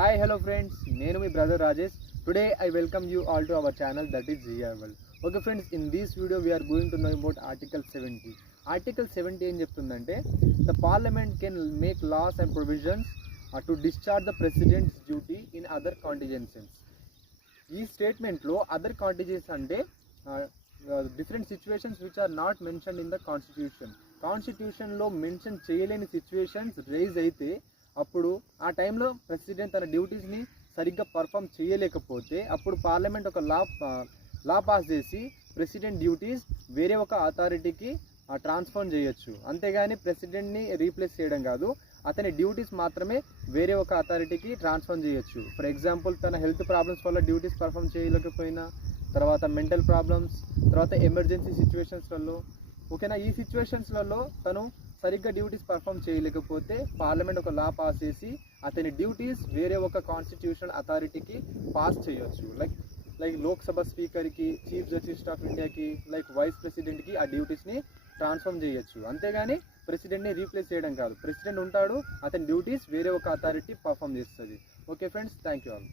Hi, hello friends. Nenu my brother Rajesh. Today I welcome you all to our channel, that is GR World. Okay friends, in this video we are going to know about Article 70. Article 70 ఏం చెప్తుందంటే the parliament can make laws and provisions to discharge the president's duty in other contingencies. ఈ స్టేట్మెంట్లో other contingencies అంటే different situations which are not mention in the కాన్స్టిట్యూషన్లో mention చేయలేని situations rise అయితే అప్పుడు ఆ టైంలో ప్రెసిడెంట్ తన డ్యూటీస్ని సరిగ్గా పర్ఫామ్ చేయలేకపోతే అప్పుడు పార్లమెంట్ ఒక లా పాస్ చేసి ప్రెసిడెంట్ డ్యూటీస్ వేరే ఒక అథారిటీకి ట్రాన్స్ఫర్ చేయొచ్చు. అంతేగాని ప్రెసిడెంట్ని రీప్లేస్ చేయడం కాదు, అతని డ్యూటీస్ మాత్రమే వేరే ఒక అథారిటీకి ట్రాన్స్ఫర్ చేయొచ్చు. ఫర్ ఎగ్జాంపుల్ తన హెల్త్ ప్రాబ్లమ్స్ వల్ల డ్యూటీస్ పర్ఫామ్ చేయలేకపోయినా, తర్వాత మెంటల్ ప్రాబ్లమ్స్, తర్వాత ఎమర్జెన్సీ సిచ్యువేషన్స్లలో, ఓకేనా, ఈ సిచ్యువేషన్స్లలో తను సరిగ్గా డ్యూటీస్ పర్ఫామ్ చేయలేకపోతే పార్లమెంట్ ఒక లా పాస్ చేసి అతని డ్యూటీస్ వేరే ఒక కాన్స్టిట్యూషనల్ అథారిటీకి పాస్ చేయొచ్చు. Like Lok Sabha స్పీకర్కి, chief justice of ఇండియాకి, లైక్ వైస్ ప్రెసిడెంట్కి ఆ డ్యూటీస్ని ట్రాన్స్ఫర్ చేయొచ్చు. అంతేగాని ప్రెసిడెంట్ని రీప్లేస్ చేయడం కాదు. ప్రెసిడెంట్ ఉంటాడు, అతని డ్యూటీస్ వేరే ఒక అథారిటీ పర్ఫామ్ చేస్తుంది. Okay friends, thank you all.